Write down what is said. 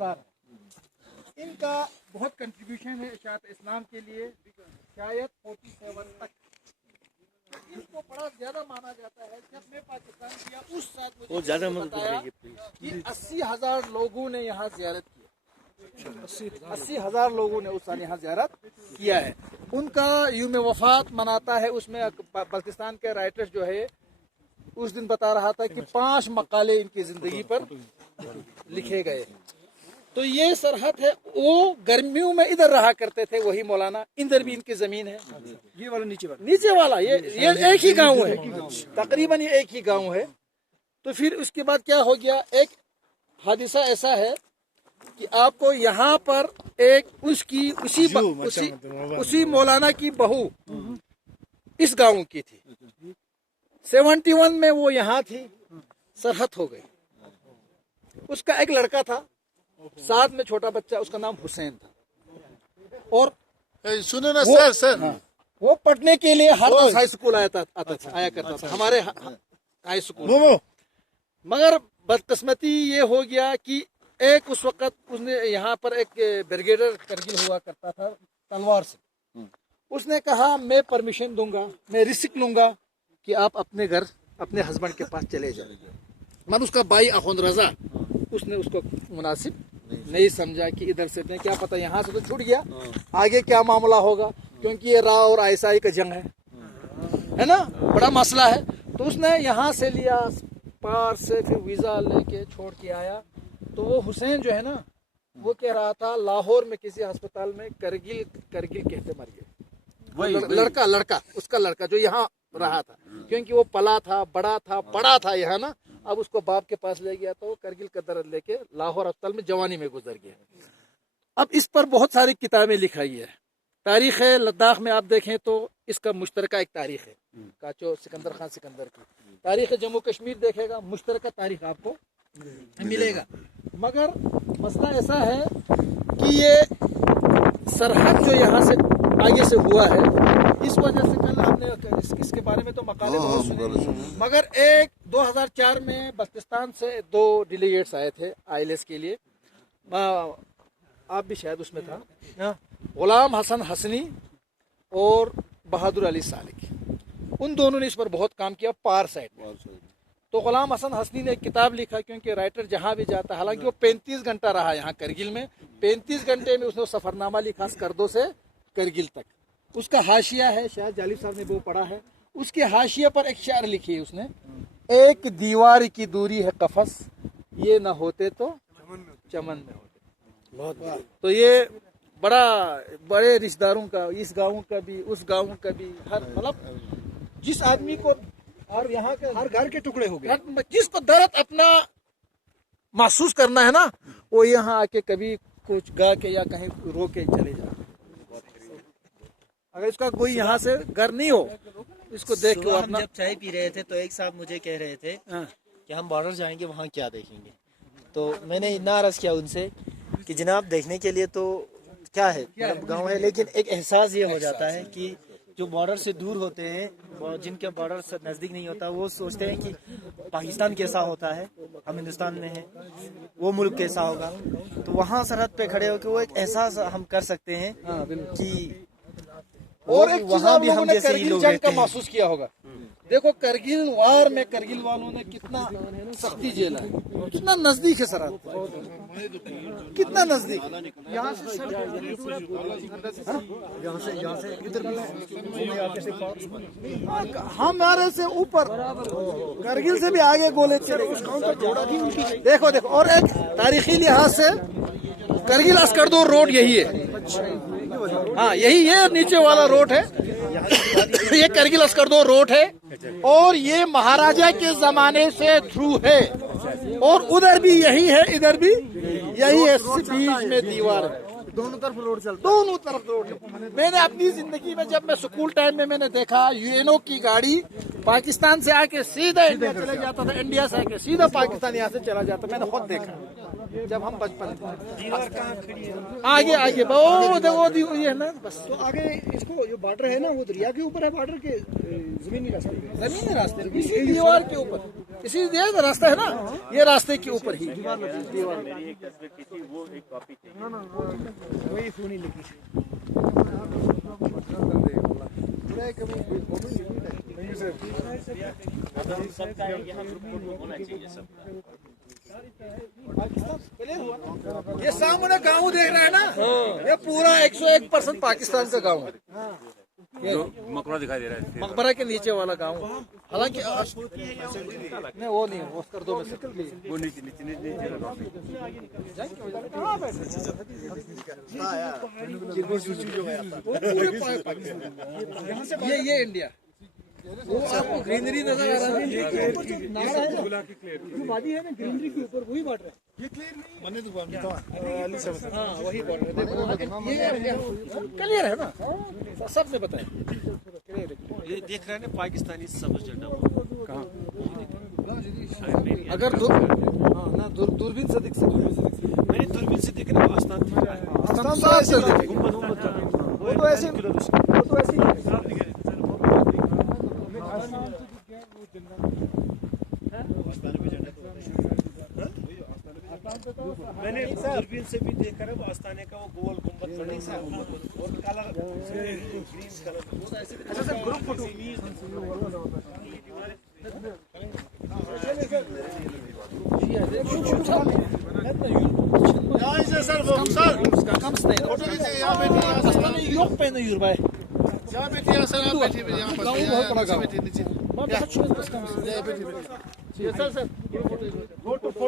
सरदार हैं। इनका बहुत कंट्रीब्यूशन है इशाअत इस्लाम के लिए, शायद 47 तक। इनको बड़ा ज्यादा माना जाता है। जब मैं पाकिस्तान गया उस साल मुझे ज्यादा बताया कि 80,000 लोगों ने यहाँ ज़ियारत किया। 80,000 लोगों ने उस साल यहाँ ज़ियारत किया है। उनका यूम वफात मनाता है। उसमें पाकिस्तान के राइटर्स जो है उस दिन बता रहा था कि 5 मकाले इनकी जिंदगी पर लिखे गए। तो ये सरहद है। वो गर्मियों में इधर रहा करते थे, वही मौलाना। इधर भी इनकी जमीन है। ये वाला नीचे वाला ये एक ही गांव है, तकरीबन ये एक ही गांव है। तो फिर उसके बाद क्या हो गया, एक हादिसा ऐसा है कि आपको यहाँ पर एक उसकी उसी मौलाना की बहू इस गांव की थी। 71 में वो यहाँ थी, सरहद हो गई। उसका एक लड़का था, साथ में छोटा बच्चा, उसका नाम हुसैन था। और सुनो ना सर वो पढ़ने के लिए हर रोज हाई स्कूल आया करता था हमारे हाई स्कूल। मगर बदकिस्मती ये हो गया कि एक उस वक्त उसने यहाँ पर एक ब्रिगेडर करगिल हुआ करता था तलवार से। उसने कहा मैं परमिशन दूंगा, मैं रिस्क लूंगा कि आप अपने घर अपने हस्बैंड के पास चले जाए। मन उसका भाई अखुंद रजा, उसने उसको मुनासिब नहीं समझा कि इधर से क्या पता यहाँ से तो छूट गया, आगे क्या मामला होगा, क्योंकि ये रा और आईसाई का जंग है ना, बड़ा मसला है। तो उसने यहाँ से लिया पार से, फिर वीज़ा लेके छोड़ के आया। तो वो हुसैन जो है ना, वो कह रहा था लाहौर में किसी अस्पताल में करगिल कहते मर गए। लड़का उसका लड़का जो यहाँ रहा था, क्योंकि वो पला था, बड़ा था यहाँ ना। अब उसको बाप के पास ले गया तो वो करगिल का दर्द लेके लाहौर अस्पताल में जवानी में गुजर गया। अब इस पर बहुत सारी किताबें लिखाई है। तारीख है लद्दाख में आप देखें तो इसका मुश्तरका एक तारीख है, काचो सिकंदर खान सिकंदर की तारीख। जम्मू कश्मीर देखेगा मुश्तरका तारीख आपको मिलेगा। मगर मसला ऐसा है कि ये सरहद जो यहाँ से आगे से हुआ है, इस वजह से कल हमने इसके बारे में तो मकाले बहुत सुने। मगर 2004 में बल्तिस्तान से 2 डेलीगेट्स आए थे आईएलएस के लिए। आप भी शायद उसमें था, गुलाम हसन हसनी और बहादुर अली सालिक। उन दोनों ने इस पर बहुत काम किया, पार साइड। तो गुलाम हसन हसनी ने एक किताब लिखा, क्योंकि राइटर जहाँ भी जाता, हालांकि वो 35 घंटा रहा यहाँ करगिल में। 35 घंटे में उसने सफरनामा लिखा स्कर्दो से करगिल तक। उसका हाशिया है, शायद जालिब साहब ने वो पढ़ा है। उसके हाशिया पर एक शेर लिखी है उसने, एक दीवार की दूरी है कफस, ये न होते तो चमन में होते। तो ये बड़े रिश्तेदारों का, इस गाँव का भी, उस गाँव का भी, हर मतलब जिस आदमी को, और यहाँ के हर घर के टुकड़े हो गए, जिसको दर्द अपना महसूस करना है ना, वो यहाँ आके कभी कुछ गा के या कहीं रो के चले जाए। अगर इसका कोई यहाँ से घर नहीं हो, इसको देख के हम जब चाय पी रहे थे तो एक साहब मुझे कह रहे थे कि हम बॉर्डर जाएंगे, वहाँ क्या देखेंगे। तो मैंने इतना अर्ज किया उनसे कि जनाब देखने के लिए तो क्या है, मतलब गाँव है, लेकिन एक एहसास ये हो जाता है कि जो बॉर्डर से दूर होते हैं, जिनके बॉर्डर से नज़दीक नहीं होता, वो सोचते हैं कि पाकिस्तान कैसा होता है, हम हिंदुस्तान में हैं, वो मुल्क कैसा होगा। तो वहाँ सरहद पे खड़े होकर वो एक एहसास हम कर सकते हैं कि और एक चीज आप लोगों ने करगिल जंग का महसूस किया होगा। देखो करगिल वार में करगिल वालों ने कितना सख्ती झेला है, कितना नजदीक है सरहद, कितना नजदीक। यहाँ से हमारे से ऊपर करगिल से भी आगे गोले चले। देखो और एक तारीखी लिहाज से करगिल अस्करदो रोड यही है। हाँ, ये नीचे वाला रोड है, ये करगिल अस्करदो रोड है। और ये महाराजा के जमाने से थ्रू है। और उधर भी यही है, इधर भी यही है, बीच में दीवार है, दोनों तरफ रोड चलता, दोनों तरफ रोड। मैंने अपनी जिंदगी में, जब मैं स्कूल टाइम में मैंने देखा यूएनओ की गाड़ी पाकिस्तान से आके सीधा इंडिया चले जाता था, इंडिया से आके सीधा पाकिस्तान यहाँ से चला जाता, मैंने खुद देखा जब हम बचपन थे। आगे वो ये है ना, बस। तो आगे इसको जो बॉर्डर है ना, वो दरिया के ऊपर है, बॉर्डर के जमीनी रास्ते इसी दीवार के ऊपर, इसी रास्ता है ना, ये रास्ते के ऊपर ही। वही फोन ही लिखी ये सामने गांव देख रहे हैं ना, ये पूरा 101% पाकिस्तान का गांव है। ये मकबरा दिखाई दे रहा है। मकबरा के नीचे वाला गांव, हालांकि नहीं वो नहीं, वो कर दो में से वो नीचे नीचे नीचे लगा। ये इंडिया, वो आपको ग्रीनरी नजर आ रहा है, जो वादी है ना ग्रीनरी के ऊपर वही बॉर्डर है। हाँ वही बॉर्डर है, क्लियर है ना, सबने बताया। ये देख रहे हैं ना पाकिस्तानी सब्ज झंडा कहाँ? अगर दूरबीन से दिख सकते, मैंने दूरबीन से देखा ना आस्थान वो तो ऐसे मैंने दूरबीन से भी देखा है वो आस्थाने का वो गोल गुंबद और कलर ग्रीन कलर। अच्छा सर ग्रुप फोटो यहाँ से सर वो सर फोटो खींचे यहाँ बैठिए yok bende yürü bay. यहाँ बैठिए सर आप बैठिए यहाँ पर बहुत बड़ा गाँव। बैठिए नीचे Bak çok kıskanmışsın. बैठिए Sir.